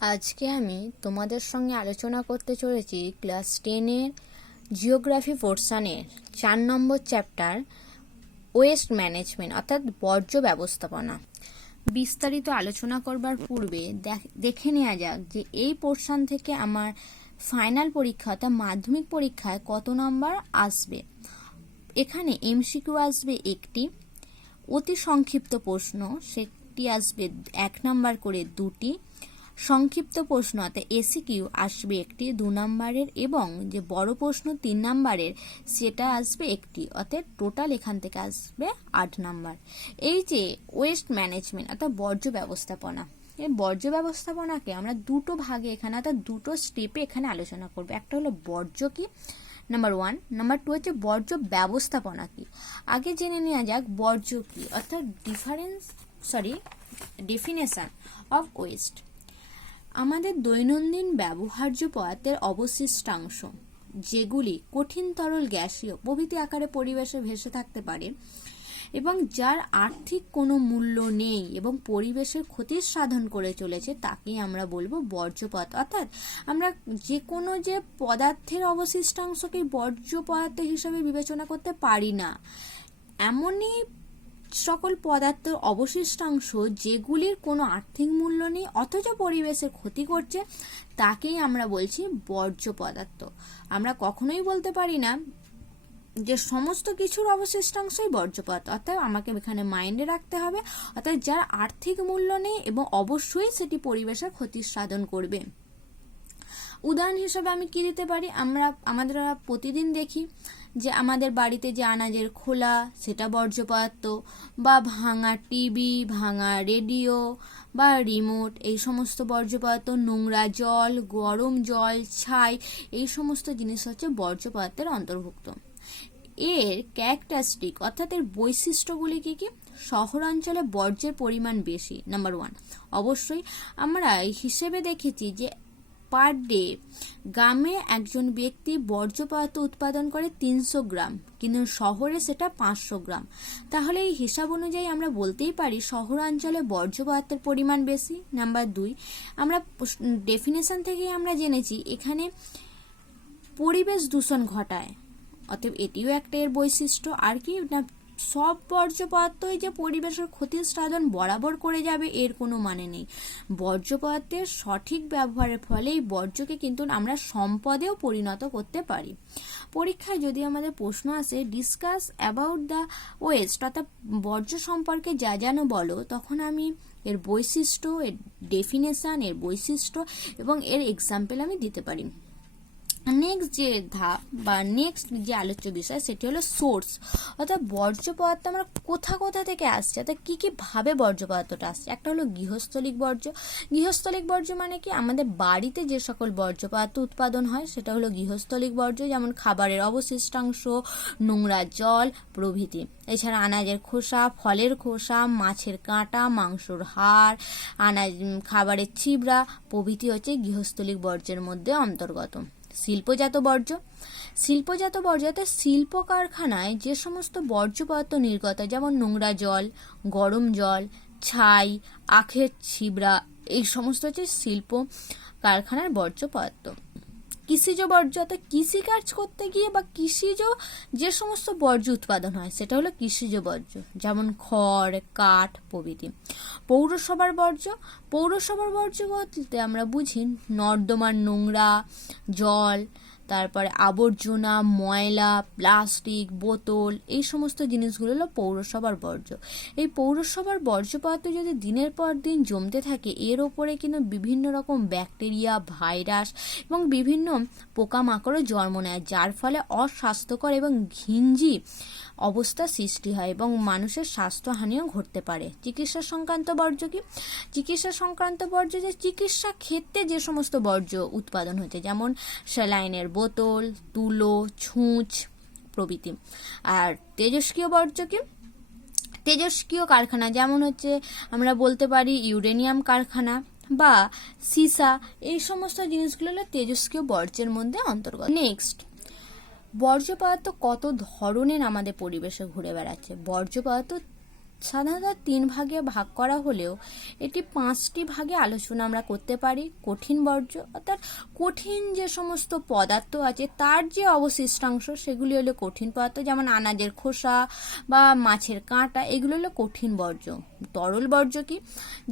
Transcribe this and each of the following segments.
আজকে আমি তোমাদের সঙ্গে আলোচনা করতে চলেছি ক্লাস 10-এর জিওগ্রাফি পোর্শনের 4 নম্বর চ্যাপ্টার ওয়েস্ট ম্যানেজমেন্ট অর্থাৎ বর্জ্য ব্যবস্থাপনা। বিস্তারিত আলোচনা করবার পূর্বে দেখে নেওয়া যাক যে এই পোর্শন থেকে আমার ফাইনাল পরীক্ষা অর্থাৎ মাধ্যমিক পরীক্ষায় কত নম্বর আসবে। এখানে এমসিকিউ আসবে একটি, অতি সংক্ষিপ্ত প্রশ্ন সেটি আসবে 1 নম্বর করে দুটি, সংক্ষিপ্ত প্রশ্ন অর্থাৎ এসিকিউ আসবে একটি 2 নম্বরের, এবং যে বড় প্রশ্ন 3 নম্বরের সেটা আসবে একটি, অর্থাৎ টোটাল এখান থেকে আসবে 8 নম্বর। এই যে ওয়েস্ট ম্যানেজমেন্ট অর্থাৎ বর্জ্য ব্যবস্থাপনা, এই বর্জ্য ব্যবস্থাপনাকে আমরা দুটো ভাগে এখানে অর্থাৎ দুটো স্টেপে এখানে আলোচনা করব। একটা হলো বর্জ্য কি, নাম্বার 1, নাম্বার 2 হচ্ছে বর্জ্য ব্যবস্থাপনা কি। আগে জেনে নেওয়া যাক বর্জ্য কি অর্থাৎ ডেফিনেশন অফ ওয়েস্ট। আমাদের দৈনন্দিন ব্যবহার্য পদার্থের অবশিষ্টাংশ যেগুলি কঠিন, তরল, গ্যাসীয় প্রভৃতি আকারে পরিবেশে ভেসে থাকতে পারে এবং যার আর্থিক কোনো মূল্য নেই এবং পরিবেশের ক্ষতি সাধন করে চলেছে তাকেই আমরা বলবো বর্জ্য পদার্থ। অর্থাৎ আমরা যে কোনো যে পদার্থের অবশিষ্টাংশকে বর্জ্য পদার্থ হিসেবে বিবেচনা করতে পারি না। এমনই সকল পদার্থের অবশিষ্টাংশ যেগুলির কোনো আর্থিক মূল্য নেই অথচ পরিবেশের ক্ষতি করছে তাকেই আমরা বলছি বর্জ্য পদার্থ। আমরা কখনোই বলতে পারি না যে সমস্ত কিছুর অবশিষ্টাংশই বর্জ্য পদার্থ, অর্থাৎ আমাকে এখানে মাইন্ডে রাখতে হবে অর্থাৎ যার আর্থিক মূল্য নেই এবং অবশ্যই সেটি পরিবেশের ক্ষতি সাধন করবে। উদাহরণ হিসেবে আমি কি দিতে পারি, আমাদের প্রতিদিন দেখি যে আমাদের বাড়িতে যে আনাজের খোলা সেটা বর্জ্য পদার্থ, বা ভাঙা টিভি, ভাঙা রেডিও বা রিমোট, এই সমস্ত বর্জ্য পদার্থ, নোংরা জল, গরম জল, ছাই, এই সমস্ত জিনিস হচ্ছে বর্জ্য পদার্থের অন্তর্ভুক্ত। এর ক্যারেক্টারিস্টিক অর্থাৎ এর বৈশিষ্ট্যগুলি কি কি? শহরাঞ্চলে বর্জ্যের পরিমাণ বেশি, নাম্বার 1। অবশ্যই আমরা হিসেবে দেখেছি যে পার ডে গ্রামে একজন ব্যক্তি বর্জ্য পদার্থ উৎপাদন করে 300 গ্রাম, কিন্তু শহরে সেটা 500 গ্রাম। তাহলে এই হিসাব অনুযায়ী আমরা বলতেই পারি শহরাঞ্চলে বর্জ্য পদার্থের পরিমাণ বেশি। নাম্বার 2, আমরা ডেফিনেশন থেকেই আমরা জেনেছি এখানে পরিবেশ দূষণ ঘটায়, অতএব এটিও একটা এর বৈশিষ্ট্য। আর কি না, সব বর্জ্য পদার্থই যে পরিবেশের ক্ষতি সাধন বরাবর করে যাবে এর কোনো মানে নেই। বর্জ্য পদার্থের সঠিক ব্যবহারের ফলে এই বর্জ্যকে কিন্তু আমরা সম্পদেও পরিণত করতে পারি। পরীক্ষায় যদি আমাদের প্রশ্ন আসে ডিসকাস অ্যাবাউট দ্য ওয়েস্ট অর্থাৎ বর্জ্য সম্পর্কে যা জানো বলো, তখন আমি এর বৈশিষ্ট্য, এর ডেফিনেশন, এর বৈশিষ্ট্য এবং এর এক্সাম্পল আমি দিতে পারি। নেক্সট যে ধাপ বা নেক্সট যে আলোচ্য বিষয় সেটি হলো সোর্স, অর্থাৎ বর্জ্য পদার্থ আমরা কোথা থেকে আসছে, অর্থাৎ কি কি ভাবে বর্জ্য পদার্থটা আসছে। একটা হলো গৃহস্থলিক বর্জ্য। গৃহস্থলিক বর্জ্য মানে কি, আমাদের বাড়িতে যে সকল বর্জ্য পদার্থ উৎপাদন হয় সেটা হলো গৃহস্থলিক বর্জ্য, যেমন খাবারের অবশিষ্টাংশ, নোংরা জল প্রভৃতি। এছাড়া আনাজের খোসা, ফলের খোসা, মাছের কাঁটা, মাংসর হাড়, খাবারের ছিবড়া প্রভৃতি হচ্ছে গৃহস্থলিক বর্জ্যের মধ্যে অন্তর্গত। শিল্পজাত বর্জ্য অর্থাৎ শিল্প কারখানায় যে সমস্ত বর্জ্য পদার্থ নির্গত, যেমন নোংরা জল, গরম জল, ছাই, আখের ছিবড়া, এই সমস্ত হচ্ছে শিল্প কারখানার বর্জ্য পদার্থ। কৃষিজ বর্জ্য অর্থাৎ কৃষিকাজ করতে গিয়ে বা কৃষিজ যে সমস্ত বর্জ্য উৎপাদন হয় সেটা হলো কৃষিজ বর্জ্য, যেমন খড়, কাঠ প্রভৃতি। পৌরসভার বর্জ্য বলতে আমরা বুঝি নর্দমার নোংরা জল, তারপরে আবর্জনা, ময়লা, প্লাস্টিক, বোতল, এই সমস্ত জিনিসগুলো হলো পৌরসভার বর্জ্য। এই পৌরসভার বর্জ্য পদার্থ যদি দিনের পর দিন জমতে থাকে এর ওপরে কিন্তু বিভিন্ন রকম ব্যাকটেরিয়া, ভাইরাস এবং বিভিন্ন পোকামাকড়ও জন্ম নেয়, যার ফলে অস্বাস্থ্যকর এবং ঘিঞ্জি অবস্থা সৃষ্টি হয় এবং মানুষের স্বাস্থ্যহানিও ঘটতে পারে। চিকিৎসা সংক্রান্ত বর্জ্য কি? চিকিৎসা সংক্রান্ত বর্জ্য যে চিকিৎসা ক্ষেত্রে যে সমস্ত বর্জ্য উৎপাদন হচ্ছে, যেমন স্যালাইনের বোতল, তুলো, ছুঁচ প্রভৃতি। আর তেজস্ক্রিয় বর্জ্য কি? তেজস্ক্রিয় কারখানা, যেমন হচ্ছে আমরা বলতে পারি ইউরেনিয়াম কারখানা বা সীসা, এই সমস্ত জিনিসগুলো হলো তেজস্ক্রিয় বর্জ্যের মধ্যে অন্তর্গত। নেক্সট, বর্জ্য পদার্থ কত ধরনের আমাদের পরিবেশে ঘুরে বেড়াচ্ছে। বর্জ্য পদার্থ সাধারণত 3 ভাগে ভাগ করা হলেও এটি 5টি ভাগে আলোচনা আমরা করতে পারি। কঠিন বর্জ্য অর্থাৎ কঠিন যে সমস্ত পদার্থ আছে তার যে অবশিষ্টাংশ সেগুলি হলো কঠিন পদার্থ, যেমন আনাজের খোসা বা মাছের কাঁটা, এগুলো হলো কঠিন বর্জ্য। তরল বর্জ্য কি?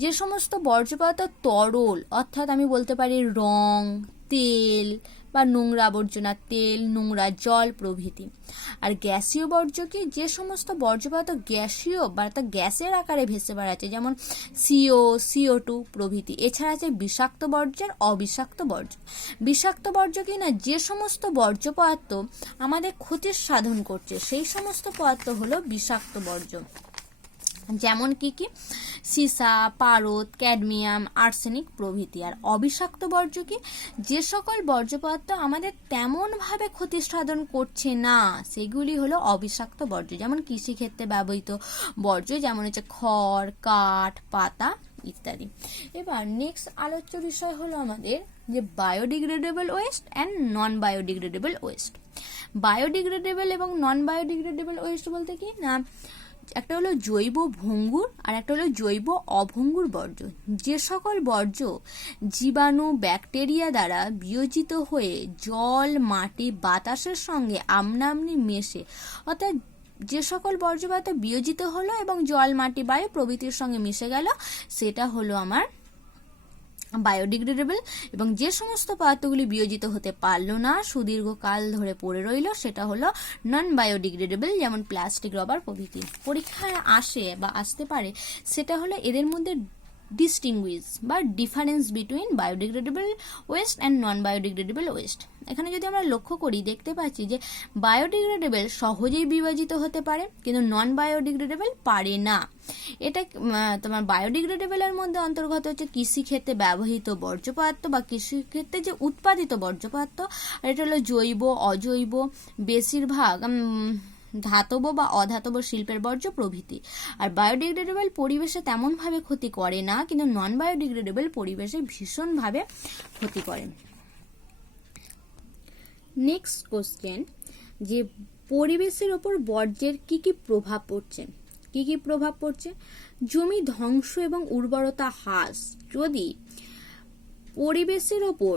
যে সমস্ত বর্জ্য পদার্থ তরল, অর্থাৎ আমি বলতে পারি রং, তেল বা নোংরা আবর্জনা, তেল, নোংরা জল প্রভৃতি। আর গ্যাসীয় বর্জ্য কি? যে সমস্ত বর্জ্য পদার্থ গ্যাসীয় বা গ্যাসের আকারে ভেসে বেড়াচ্ছে, যেমন CO2 প্রভৃতি। এছাড়া আছে বিষাক্ত বর্জ্যের অবিষাক্ত বর্জ্য। বিষাক্ত বর্জ্য কি না? যে সমস্ত বর্জ্য পদার্থ আমাদের ক্ষতির সাধন করছে সেই সমস্ত পদার্থ হলো বিষাক্ত বর্জ্য। যেমন কি কি? সীসা, পারদ, ক্যাডমিয়াম, আর্সেনিক প্রভৃতি। আর অবিষাক্ত বর্জ্য কি? যে সকল বর্জ্য পদার্থ আমাদের তেমন ভাবে ক্ষতি সাধন করছে না সেগুলি হলো অবিষাক্ত বর্জ্য। যেমন কৃষিক্ষেত্রে ব্যবহৃত বর্জ্য, যেমন হচ্ছে খড়, কাঠ, পাতা ইত্যাদি। এবার নেক্সট আলোচ্য বিষয় হলো আমাদের যে biodegradable West and non biodegradable West. Biodegradable এবং নন বায়োডিগ্রেডেবল ওয়েস্ট বলতে কি না, একটা হলো জৈব ভঙ্গুর আর একটা হলো জৈব অভঙ্গুর বর্জ্য। যে সকল বর্জ্য জীবাণু, ব্যাকটেরিয়া দ্বারা বিয়োজিত হয়ে জল, মাটি, বাতাসের সঙ্গে আমনাআমনি মেশে, অর্থাৎ যে সকল বর্জ্য পদার্থ বিয়োজিত হলো এবং জল, মাটি, বায়ু প্রভৃতির সঙ্গে মিশে গেল, সেটা হলো আমার বায়োডিগ্রেডেবল। এবং যে সমস্ত পদার্থগুলি বিয়োজিত হতে পারলো না, সুদীর্ঘকাল ধরে পড়ে রইল, সেটা হলো নন বায়োডিগ্রেডেবল, যেমন প্লাস্টিক, রবার প্রভৃতি। পরীক্ষায় আসে বা আসতে পারে, সেটা হলো এদের মধ্যে ডিস্টিংগুইশ বা difference between biodegradable West and non biodegradable West. এখানে যদি আমরা লক্ষ্য করি দেখতে পাচ্ছি যে বায়োডিগ্রেডেবল সহজেই বিভাজিত হতে পারে কিন্তু নন বায়োডিগ্রেডেবল পারে না। এটা তোমার বায়োডিগ্রেডেবলের মধ্যে অন্তর্গত হচ্ছে কৃষিক্ষেত্রে ব্যবহৃত বর্জ্য পদার্থ বা কৃষিক্ষেত্রে যে উৎপাদিত বর্জ্য পদার্থ, আর এটা হলো জৈব, অজৈব, বেশিরভাগ ধাতব বা অধাতব শিল্পের বর্জ্য প্রভৃতি। আর বায়োডিগ্রেডেবল পরিবেশে তেমনভাবে ক্ষতি করে না, কিন্তু নন বায়োডিগ্রেডেবল পরিবেশে ভীষণভাবে ক্ষতি করে। নেক্সট কোশ্চেন, যে পরিবেশের ওপর বর্জ্যের কি কি প্রভাব পড়ছে? কি কি প্রভাব পড়ছে? জমি ধ্বংস এবং উর্বরতা হ্রাস। যদি পরিবেশের ওপর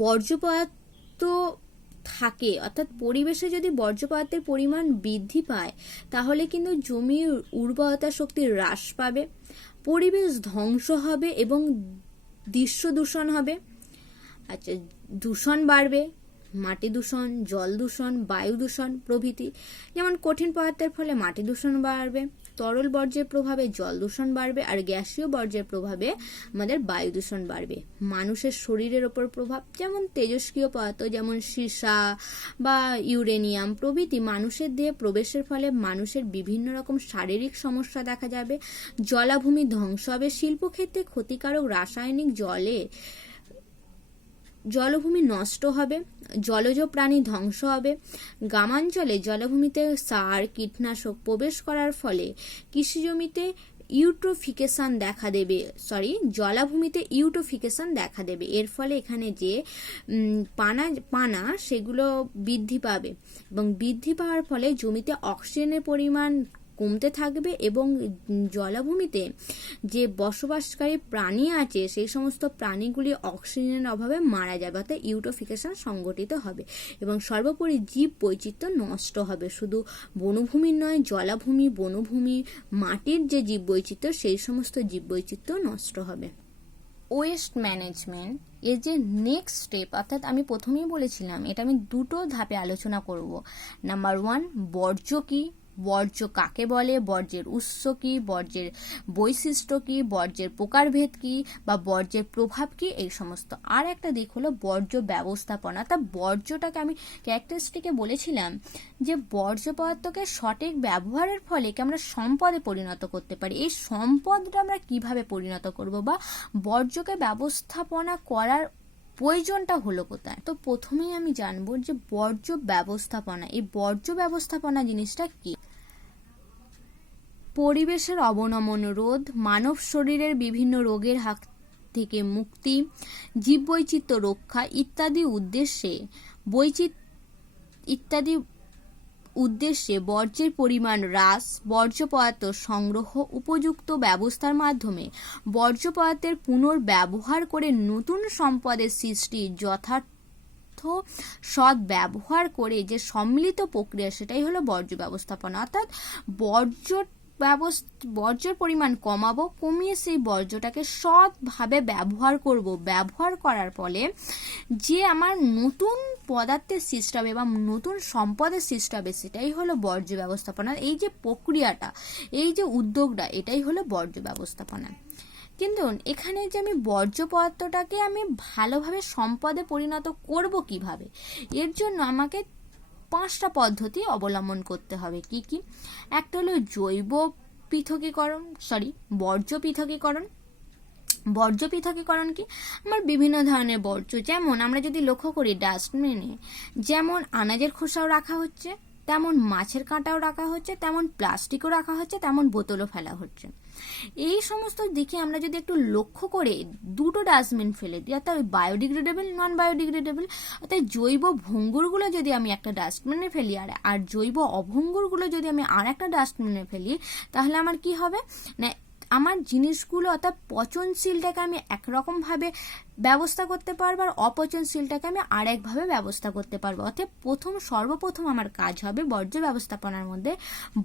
বর্জ্য পদার্থ থাকে, অর্থাৎ পরিবেশে যদি বর্জ্য পদার্থের পরিমাণ বৃদ্ধি পায়, তাহলে কিন্তু জমির উর্বরতা শক্তি হ্রাস পাবে, পরিবেশ ধ্বংস হবে এবং দৃশ্য দূষণ হবে। আচ্ছা, দূষণ বাড়বে, মাটি দূষণ, জল দূষণ, বায়ু দূষণ প্রভৃতি। যেমন কঠিন পদার্থের ফলে মাটি দূষণ বাড়বে, তরল বর্জ্যের প্রভাবে জল দূষণ বাড়বে, আর গ্যাসীয় বর্জ্যের প্রভাবে আমাদের বায়ু দূষণ বাড়বে। মানুষের শরীরের ওপর প্রভাব, যেমন তেজস্ক্রিয় পদার্থ যেমন সীসা বা ইউরেনিয়াম প্রভৃতি মানুষের দেহে প্রবেশের ফলে মানুষের বিভিন্ন রকম শারীরিক সমস্যা দেখা যাবে। জলাভূমি ধ্বংস হবে, শিল্পক্ষেত্রে ক্ষতিকারক রাসায়নিক জলভূমি নষ্ট হবে, জলজ প্রাণী ধ্বংস হবে। গ্রামাঞ্চলে জলাভূমিতে সার, কীটনাশক প্রবেশ করার ফলে কৃষিজমিতে ইউট্রোফিকেশন দেখা দেবে, জলাভূমিতে ইউট্রোফিকেশন দেখা দেবে। এর ফলে এখানে যে পানা সেগুলো বৃদ্ধি পাবে এবং বৃদ্ধি পাওয়ার ফলে জমিতে অক্সিজেনের পরিমাণ কমতে থাকবে এবং জলাভূমিতে যে বসবাসকারী প্রাণী আছে সেই সমস্ত প্রাণীগুলি অক্সিজেনের অভাবে মারা যাবে, অর্থাৎ ইউট্রোফিকেশন সংঘটিত হবে এবং সর্বোপরি জীব বৈচিত্র্য নষ্ট হবে। শুধু বনভূমির নয়, জলাভূমি, বনভূমি, মাটির যে জীব বৈচিত্র্য সেই সমস্ত জীব বৈচিত্র্য নষ্ট হবে। ওয়েস্ট ম্যানেজমেন্ট এর যে নেক্সট স্টেপ, অর্থাৎ আমি প্রথমেই বলেছিলাম এটা আমি দুটো ধাপে আলোচনা করব। নাম্বার 1, বর্জ্য কি, বর্জ্য কাকে বলে, বর্জ্যের উৎস কি, বর্জ্যের বৈশিষ্ট্য কি, বর্জ্যের প্রকারভেদ কি বা বর্জ্যের প্রভাব কি, এই সমস্ত। আর একটা দিক হলো বর্জ্য ব্যবস্থাপনা। তা বর্জ্যটাকে আমি ক্যারেক্টারিস্টিকে বলেছিলাম যে বর্জ্য পদার্থকে সঠিক ব্যবহারের ফলে কি আমরা সম্পদে পরিণত করতে পারি। এই সম্পদটা আমরা কিভাবে পরিণত করব বা বর্জ্যকে ব্যবস্থাপনা করার প্রয়োজনটা হলো কোথায়। তো প্রথমেই আমি জানবো যে বর্জ্য ব্যবস্থাপনা, এই বর্জ্য ব্যবস্থাপনা জিনিসটা কি। পরিবেশের অবনমন রোধ, মানব শরীরের বিভিন্ন রোগের হাত থেকে মুক্তি, জীববৈচিত্র্য রক্ষা ইত্যাদি উদ্দেশ্যে বর্জ্যের পরিমাণ হ্রাস, বর্জ্য পদার্থ সংগ্রহ, উপযুক্ত ব্যবস্থার মাধ্যমে বর্জ্য পদার্থের পুনর্ব্যবহার করে নতুন সম্পদের সৃষ্টি, যথার্থ সৎ ব্যবহার করে যে সম্মিলিত প্রক্রিয়া, সেটাই হলো বর্জ্য ব্যবস্থাপনা। অর্থাৎ বর্জ্যের পরিমাণ কমাবো, কমিয়ে সেই বর্জ্যটাকে সৎভাবে ব্যবহার করব, ব্যবহার করার ফলে যে আমার নতুন পদার্থের সৃষ্টি হবে বা নতুন সম্পদের সৃষ্টি হবে, সেটাই হলো বর্জ্য ব্যবস্থাপনা। এই যে প্রক্রিয়াটা, এই যে উদ্যোগটা, এটাই হলো বর্জ্য ব্যবস্থাপনা। কিন্তু এখানে যে আমি বর্জ্য পদার্থটাকে আমি ভালোভাবে সম্পদে পরিণত করব কিভাবে, এর জন্য আমাকে 5টা পদ্ধতি অবলম্বন করতে হবে। কি কি? একটা হলো বর্জ্য পৃথকীকরণ। বর্জ্য পৃথকীকরণ কি? আমার বিভিন্ন ধরনের বর্জ্য, যেমন আমরা যদি লক্ষ্য করি ডাস্টবিনে যেমন আনাজের খোসাও রাখা হচ্ছে, তেমন মাছের কাঁটাও রাখা হচ্ছে, তেমন প্লাস্টিকও রাখা হচ্ছে, তেমন বোতলও ফেলা হচ্ছে। এই সমস্ত দিকে আমরা যদি একটু লক্ষ্য করে দুটো ডাস্টবিন ফেলে দিই, অর্থাৎ বায়োডিগ্রেডেবল, নন বায়োডিগ্রেডেবল, অর্থাৎ জৈব ভঙ্গুরগুলো যদি আমি একটা ডাস্টবিনে ফেলি আর জৈব অভঙ্গুরগুলো যদি আমি আর একটা ডাস্টবিনে ফেলি, তাহলে আমার কি হবে না, আমার জিনিসগুলো অর্থাৎ পচনশীলটাকে আমি একরকমভাবে ব্যবস্থা করতে পারবো আর অপচনশীলটাকে আমি আরেকভাবে ব্যবস্থা করতে পারবো। অর্থাৎ সর্বপ্রথম আমার কাজ হবে বর্জ্য ব্যবস্থাপনার মধ্যে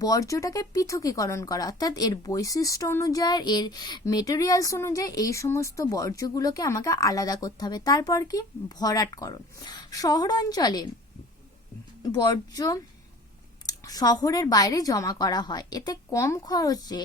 বর্জ্যটাকে পৃথকীকরণ করা, অর্থাৎ এর বৈশিষ্ট্য অনুযায়ী, এর মেটেরিয়ালস অনুযায়ী এই সমস্ত বর্জ্যগুলোকে আমাকে আলাদা করতে হবে। তারপর কি? ভরাটকরণ। শহরাঞ্চলে বর্জ্য শহরের বাইরে জমা করা হয়, এতে কম খরচে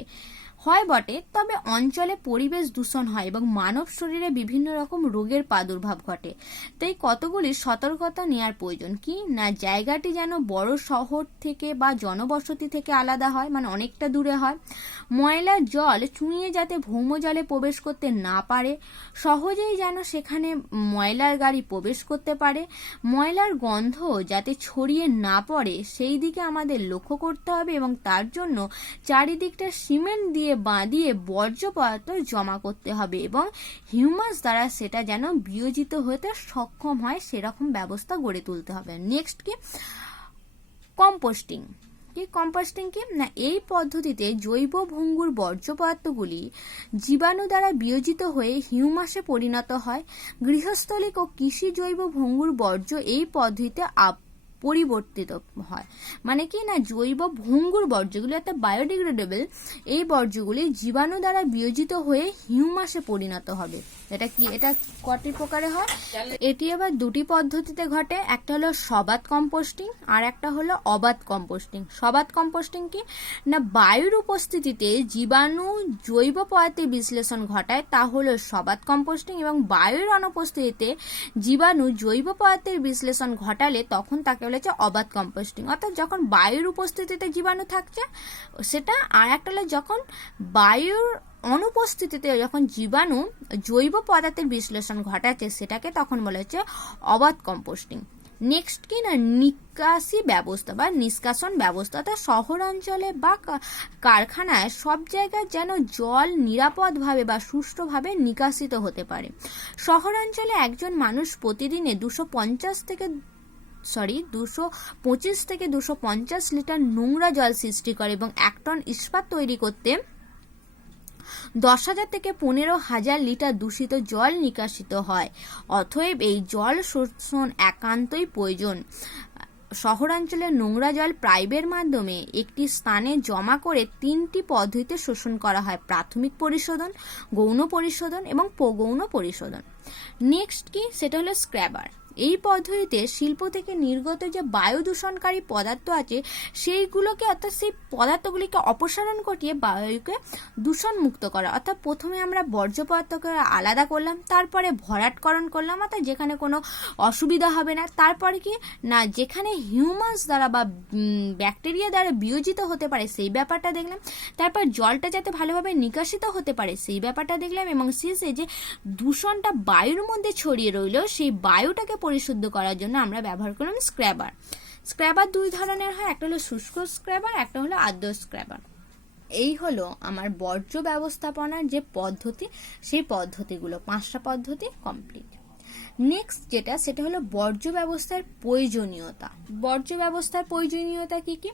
হয় বটে, তবে অঞ্চলে পরিবেশ দূষণ হয় এবং মানব শরীরে বিভিন্ন রকম রোগের প্রাদুর্ভাব ঘটে। তাই কতগুলি সতর্কতা নেওয়ার প্রয়োজন। কি না, জায়গাটি যেন বড় শহর থেকে বা জনবসতি থেকে আলাদা হয়, মানে অনেকটা দূরে হয়। ময়লার জল চুঁইয়ে যাতে ভৌম জলে প্রবেশ করতে না পারে, সহজেই যেন সেখানে ময়লার গাড়ি প্রবেশ করতে পারে। ময়লার গন্ধ যাতে ছড়িয়ে না পড়ে সেই দিকে আমাদের লক্ষ্য করতে হবে এবং তার জন্য চারিদিকটা সিমেন্ট দিয়ে বাঁধিয়ে বর্জ্য পদার্থ জমা করতে হবে এবং হিউমাস দ্বারা সেটা যেন বিয়োজিত হতে সক্ষম হয়, সেরকম ব্যবস্থা গড়ে তুলতে হবে। নেক্সট কি? কম্পোস্টিং। কম্পোস্টিং কি না, এই পদ্ধতিতে জৈব ভঙ্গুর বর্জ্য পদার্থগুলি জীবাণু দ্বারা বিয়োজিত হয়ে হিউমাসে পরিণত হয়। গৃহস্থলিক ও কৃষি জৈব ভঙ্গুর বর্জ্য এই পদ্ধতিতে পরিবর্তিত হয়। মানে কি না, জৈব ভঙ্গুর বর্জ্যগুলি অর্থাৎ বায়োডিগ্রেডেবল এই বর্জ্যগুলি জীবাণু দ্বারা বিয়োজিত হয়ে হিউমাসে পরিণত হবে। এটা কি? এটা কটি প্রকারে হয়? এটি আবার দুটি পদ্ধতিতে ঘটে। একটা হলো সবাত কম্পোস্টিং আর একটা হলো অবাত কম্পোস্টিং। সবাত কম্পোস্টিং কি না, বায়ুর উপস্থিতিতে জীবাণু জৈব পদার্থের বিশ্লেষণ ঘটায়, তা হলো সবাত কম্পোস্টিং, এবং বায়ুর অনুপস্থিতিতে জীবাণু জৈব পদার্থের বিশ্লেষণ ঘটালে তখন তাকে বলেছে অবাত কম্পোস্টিং। অর্থাৎ যখন বায়ুর উপস্থিতিতে জীবাণু থাকছে সেটা, আর একটা হলো যখন বায়ুর অনুপস্থিতিতে যখন জীবাণু জৈব পদার্থের বিশ্লেষণ ঘটাচ্ছে সেটাকে তখন বলা হচ্ছে অবাত কম্পোস্টিং। নেক্সট কি না, নিকাশি ব্যবস্থা বা নিষ্কাশন ব্যবস্থা। অর্থাৎ শহরাঞ্চলে বা কারখানায় সব জায়গায় যেন জল নিরাপদভাবে বা সুষ্ঠুভাবে নিকাশিত হতে পারে। শহরাঞ্চলে একজন মানুষ প্রতিদিনে 225 থেকে 250 লিটার নোংরা জল সৃষ্টি করে এবং 1 টন ইস্পাত তৈরি করতে 10,000 থেকে 15,000 লিটার দূষিত জল নিকাশিত হয়। অতএব এই জল শোষণ একান্তই প্রয়োজন। শহরাঞ্চলের নোংরা জল পাইপের মাধ্যমে একটি স্থানে জমা করে 3টি পদ্ধতিতে শোষণ করা হয়: প্রাথমিক পরিশোধন, গৌণ পরিশোধন এবং প্রগৌণ পরিশোধন। নেক্সট কি, সেটা হলো স্ক্র্যাবার। এই পদ্ধতিতে শিল্প থেকে নির্গত যে বায়ু দূষণকারী পদার্থ আছে সেইগুলোকে, অর্থাৎ সেই পদার্থগুলিকে অপসারণ ঘটিয়ে বায়ুকে দূষণ মুক্ত করা। অর্থাৎ প্রথমে আমরা বর্জ্য পদার্থকে আলাদা করলাম, তারপরে ভরাটকরণ করলাম, অর্থাৎ যেখানে কোনো অসুবিধা হবে না। তারপরে কি না, যেখানে হিউমাস দ্বারা বা ব্যাকটেরিয়া দ্বারা বিয়োজিত হতে পারে সেই ব্যাপারটা দেখলাম। তারপর জলটা যাতে ভালোভাবে নিকাশিত হতে পারে সেই ব্যাপারটা দেখলাম, এবং শেষে যে দূষণটা বায়ুর মধ্যে ছড়িয়ে রইল সেই বায়ুটাকে পরিশুদ্ধ করার জন্য আমরা ব্যবহার করলাম স্ক্র্যাবার। স্ক্র্যাবার 2 ধরনের হয়, একটা হলো শুষ্ক স্ক্র্যাবার, একটা হলো আর্দ্র স্ক্র্যাবার। এই হলো আমার বর্জ্য ব্যবস্থাপনার যে পদ্ধতি, সেই পদ্ধতিগুলো 5টা পদ্ধতি কমপ্লিট। নেক্সট যেটা, সেটা হলো বর্জ্য ব্যবস্থার প্রয়োজনীয়তা। বর্জ্য ব্যবস্থার প্রয়োজনীয়তা কি কি?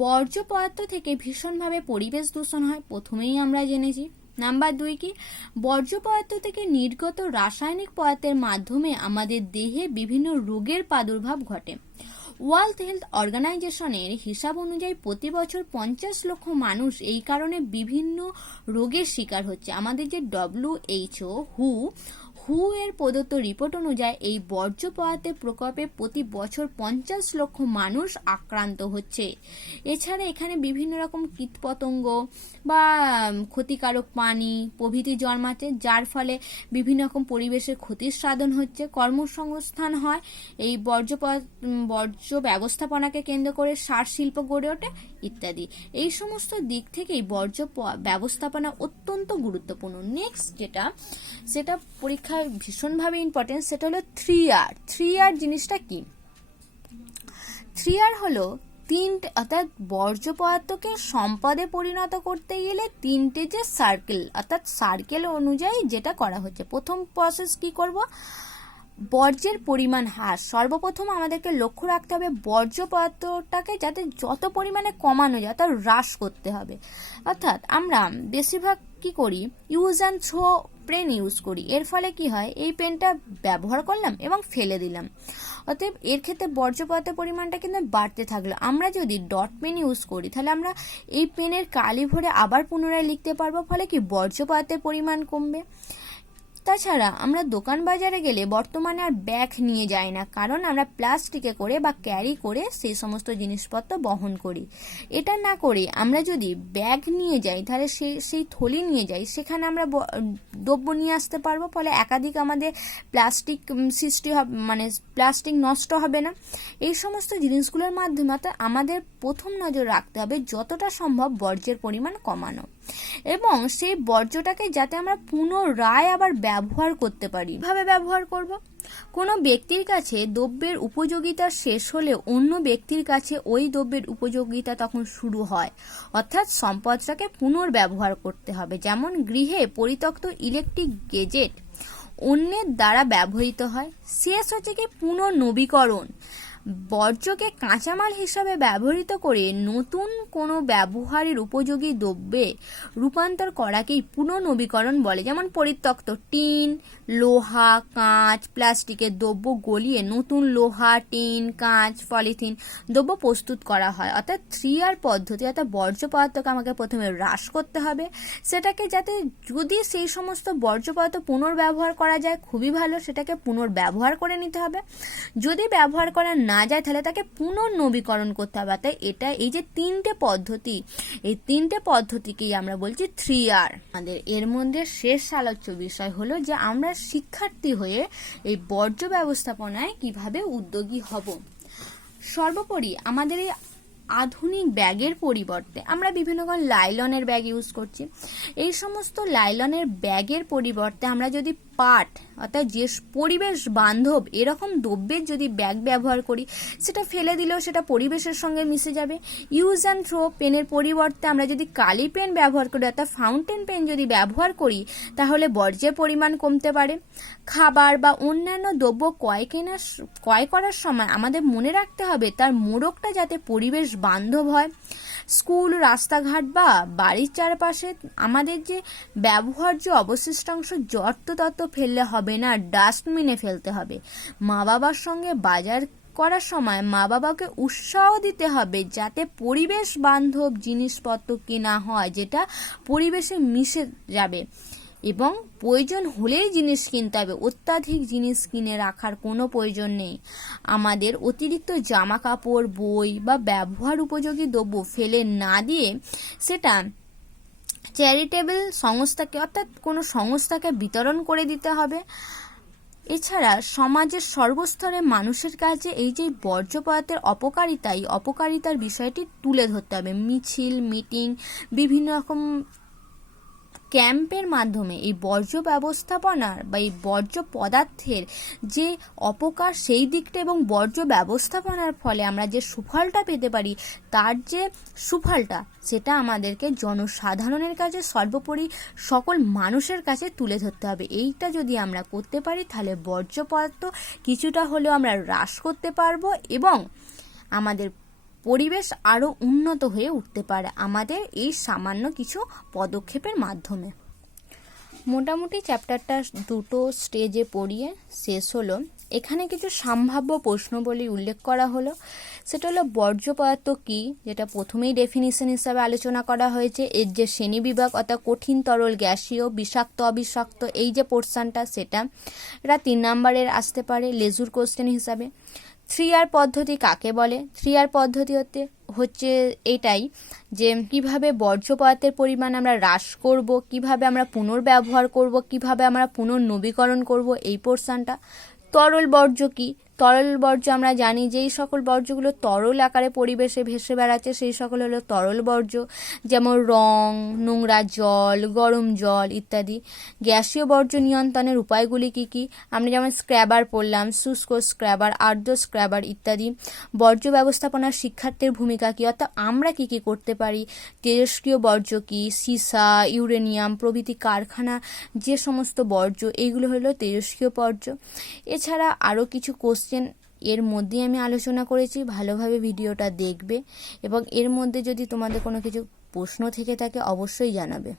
বর্জ্য পদার্থ থেকে ভীষণভাবে পরিবেশ দূষণ হয়, প্রথমেই আমরা জেনেছি। নাম্বার 2 কি? বর্জ্য পদার্থ থেকে নির্গত রাসায়নিক পদার্থের মাধ্যমে আমাদের দেহে বিভিন্ন রোগের প্রাদুর্ভাব ঘটে। ওয়ার্ল্ড হেলথ অর্গানাইজেশনের হিসাব অনুযায়ী প্রতি বছর 50 লক্ষ মানুষ এই কারণে বিভিন্ন রোগের শিকার হচ্ছে। আমাদের যে WHO হু এর প্রদত্ত রিপোর্ট অনুযায়ী এই বর্জ্য পদার্থের প্রকোপে প্রতি বছর 50 লক্ষ মানুষ আক্রান্ত হচ্ছে। এছাড়া এখানে বিভিন্ন রকম কীটপতঙ্গ বা ক্ষতিকারক পানি প্রভৃতি জন্মাচ্ছে, যার ফলে বিভিন্ন রকম পরিবেশের ক্ষতির সাধন হচ্ছে, কর্মসংস্থান হয়। এই বর্জ্য ব্যবস্থাপনাকে কেন্দ্র করে সার শিল্প গড়ে ওঠে ইত্যাদি। এই সমস্ত দিক থেকেই বর্জ্য ব্যবস্থাপনা অত্যন্ত গুরুত্বপূর্ণ। নেক্সট যেটা, সেটা পরীক্ষায় ভীষণভাবে ইম্পর্টেন্ট, সেটা হলো 3R। 3R জিনিসটা কি? 3R হলো তিনটে, অর্থাৎ বর্জ্য পদার্থকে সম্পদে পরিণত করতে গেলে তিনটে যে সার্কেল, অর্থাৎ সার্কেল অনুযায়ী যেটা করা হচ্ছে। প্রথম প্রসেস কি করব? বর্জ্যের পরিমাণ হ্রাস। সর্বপ্রথম আমাদেরকে লক্ষ্য রাখতে হবে বর্জ্য পদার্থটাকে যাতে যত পরিমাণে কমানো যায় তা হ্রাস করতে হবে। অর্থাৎ আমরা বেশিরভাগ কি করি? Use and throw pen use করি। এর ফলে কি হয়? এই পেনটা ব্যবহার করলাম এবং ফেলে দিলাম, অতএব এর ক্ষেত্রে বর্জ্য পদার্থের পরিমাণটা কিন্তু বাড়তে থাকলো। আমরা যদি ডট পেন ইউজ করি তাহলে আমরা এই পেনের কালি ভরে আবার পুনরায় লিখতে পারবো, ফলে কি বর্জ্য পদার্থের পরিমাণ কমবে। তাছাড়া আমরা দোকান বাজারে গেলে বর্তমানে আর ব্যাগ নিয়ে যাই না, কারণ আমরা প্লাস্টিকে করে বা ক্যারি করে সেই সমস্ত জিনিসপত্র বহন করি। এটা না করে আমরা যদি ব্যাগ নিয়ে যাই, তাহলে সেই থলি নিয়ে যাই, সেখানে আমরা দ্রব্য নিয়ে আসতে পারবো, ফলে একাধিক আমাদের প্লাস্টিক সৃষ্টি হবে, মানে প্লাস্টিক নষ্ট হবে না। এই সমস্ত জিনিসগুলোর মাধ্যমে আমাদের প্রথম নজর রাখতে হবে যতটা সম্ভব বর্জ্যের পরিমাণ কমানো, এবং সেই বর্জ্যটাকে যাতে আমরা পুনরায় আবার ব্যবহার করতে পারি। কিভাবে ব্যবহার করব? কোনো ব্যক্তির কাছে দ্রব্যের উপযোগিতা শেষ হলে অন্য ব্যক্তির কাছে ওই দ্রব্যের উপযোগিতা তখন শুরু হয়, অর্থাৎ সম্পদটাকে পুনর্ব্যবহার করতে হবে। যেমন গৃহে পরিত্যক্ত ইলেকট্রিক গেজেট অন্যের দ্বারা ব্যবহৃত হয়। শেষ হচ্ছে কি? পুনর্নবীকরণ। বর্জ্যকে কাঁচামাল হিসাবে ব্যবহৃত করে নতুন কোনো ব্যবহারের উপযোগী দ্রব্যে রূপান্তর করাকেই পুনর্নবীকরণ বলে। যেমন পরিত্যক্ত টিন, লোহা, কাঁচ, প্লাস্টিকের দ্রব্য গলিয়ে নতুন লোহা, টিন, কাঁচ, পলিথিন দ্রব্য প্রস্তুত করা হয়। অর্থাৎ 3R পদ্ধতি, অর্থাৎ বর্জ্য পদার্থকে আমাকে প্রথমে হ্রাস করতে হবে, সেটাকে যাতে যদি সেই সমস্ত বর্জ্য পদার্থ পুনর্ব্যবহার করা যায় খুবই ভালো, সেটাকে পুনর্ব্যবহার করে নিতে হবে। যদি ব্যবহার করা না যায় তাহলে তাকে পুনর্নবীকরণ করতে হবে। তাই এটা, এই যে তিনটে পদ্ধতি, এই তিনটে পদ্ধতিকেই আমরা বলছি 3R। আমাদের এর মধ্যে শেষ আলোচ্য বিষয় হলো যে আমরা শিক্ষার্থী হয়ে এই বর্জ্য ব্যবস্থাপনায় কিভাবে উদ্যোগী হব। সর্বোপরি আমাদের এই আধুনিক ব্যাগের পরিবর্তে আমরা বিভিন্ন রকম লাইলনের ব্যাগ ইউজ করছি। এই সমস্ত লাইলনের ব্যাগের পরিবর্তে আমরা যদি পাট, অর্থাৎ যে পরিবেশ বান্ধব এরকম দ্রব্যের যদি ব্যাগ ব্যবহার করি, সেটা ফেলে দিলেও সেটা পরিবেশের সঙ্গে মিশে যাবে। ইউজ অ্যান্ড থ্রো পেনের পরিবর্তে আমরা যদি কালি পেন ব্যবহার করি, অর্থাৎ ফাউন্টেন পেন যদি ব্যবহার করি, তাহলে বর্জ্যের পরিমাণ কমতে পারে। খাবার বা অন্যান্য দ্রব্য ক্রয় করার সময় আমাদের মনে রাখতে হবে তার মোড়কটা যাতে পরিবেশ বান্ধব হয়। স্কুল, রাস্তাঘাট বা বাড়ির চারপাশে আমাদের যে ব্যবহার্য অবশিষ্টাংশ যত্রতত্র ফেললে হবে না, ডাস্টবিনে ফেলতে হবে। মা বাবার সঙ্গে বাজার করার সময় মা বাবাকে উৎসাহ দিতে হবে যাতে পরিবেশ বান্ধব জিনিসপত্র কেনা হয়, যেটা পরিবেশে মিশে যাবে, এবং প্রয়োজন হলেই জিনিস কিনতে হবে। অত্যাধিক জিনিস কিনে রাখার কোনো প্রয়োজন নেই। আমাদের অতিরিক্ত জামা কাপড়, বই বা ব্যবহার উপযোগী দ্রব্য ফেলে না দিয়ে সেটা চ্যারিটেবল সংস্থাকে, অর্থাৎ কোনো সংস্থাকে বিতরণ করে দিতে হবে। এছাড়া সমাজের সর্বস্তরের মানুষের কাছে এই যে বর্জ্য পদার্থের অপকারিতার বিষয়টি তুলে ধরতে হবে। মিছিল, মিটিং, বিভিন্ন রকম ক্যাম্পের মাধ্যমে এই বর্জ্য ব্যবস্থাপনার বা এই বর্জ্য পদার্থের যে অপকার সেই দিকটা এবং বর্জ্য ব্যবস্থাপনার ফলে আমরা যে সুফলটা পেতে পারি তার যে সুফলটা সেটা আমাদেরকে জনসাধারণের কাছে সর্বোপরি সকল মানুষের কাছে তুলে ধরতে হবে। এইটা যদি আমরা করতে পারি তাহলে বর্জ্য পদার্থ কিছুটা হলেও আমরা হ্রাস করতে পারবো এবং আমাদের পরিবেশ আরও উন্নত হয়ে উঠতে পারে আমাদের এই সামান্য কিছু পদক্ষেপের মাধ্যমে। মোটামুটি চ্যাপ্টারটা দুটো স্টেজে পড়িয়ে শেষ হলো। এখানে কিছু সম্ভাব্য প্রশ্নবলী উল্লেখ করা হলো। সেটা হলো বর্জ্য পদার্থ কী, যেটা প্রথমেই ডেফিনিশন হিসাবে আলোচনা করা হয়েছে। এর যে শ্রেণীবিভাগ অর্থাৎ কঠিন, তরল, গ্যাসীয়, বিষাক্ত, অবিষাক্ত এই যে পোর্শনটা সেটা এটা 3 নম্বরের আসতে পারে লেজুর কোশ্চেন হিসাবে। 3R পদ্ধতি কাকে বলে? 3R পদ্ধতি হচ্ছে এটাই যে কিভাবে বর্জ্য পদার্থের পরিমাণ আমরা হ্রাস করব, কিভাবে আমরা পুনর্ব্যবহার করব, কিভাবে আমরা পুনর্নবীকরণ করব এই পোর্শনটা। তরল বর্জ্য কি? তরল বর্জ্য আমরা জানি যেই সকল বর্জ্যগুলো তরল আকারে পরিবেশে ভেসে বেড়াচ্ছে সেই সকল হলো তরল বর্জ্য, যেমন রং, নোংরা জল, গরম জল ইত্যাদি। গ্যাসীয় বর্জ্য নিয়ন্ত্রণের উপায়গুলি কি কি? আমরা যেমন স্ক্র্যাবার পড়লাম, শুষ্ক স্ক্র্যাবার, আর্দ্র স্ক্র্যাবার ইত্যাদি। বর্জ্য ব্যবস্থাপনার শিক্ষার্থীর ভূমিকা কি, অর্থাৎ আমরা কি কি করতে পারি। তেজস্ক্রিয় বর্জ্য কি? সীসা, ইউরেনিয়াম প্রভৃতি কারখানা যে সমস্ত বর্জ্য এইগুলো হলো তেজস্ক্রিয় বর্জ্য। এছাড়া আরও কিছু কোশ্চেন এর মধ্যে আমি আলোচনা করেছি, ভালোভাবে ভিডিওটা দেখবে এবং এর মধ্যে যদি তোমাদের কোনো কিছু প্রশ্ন থেকে থাকে অবশ্যই জানাবে।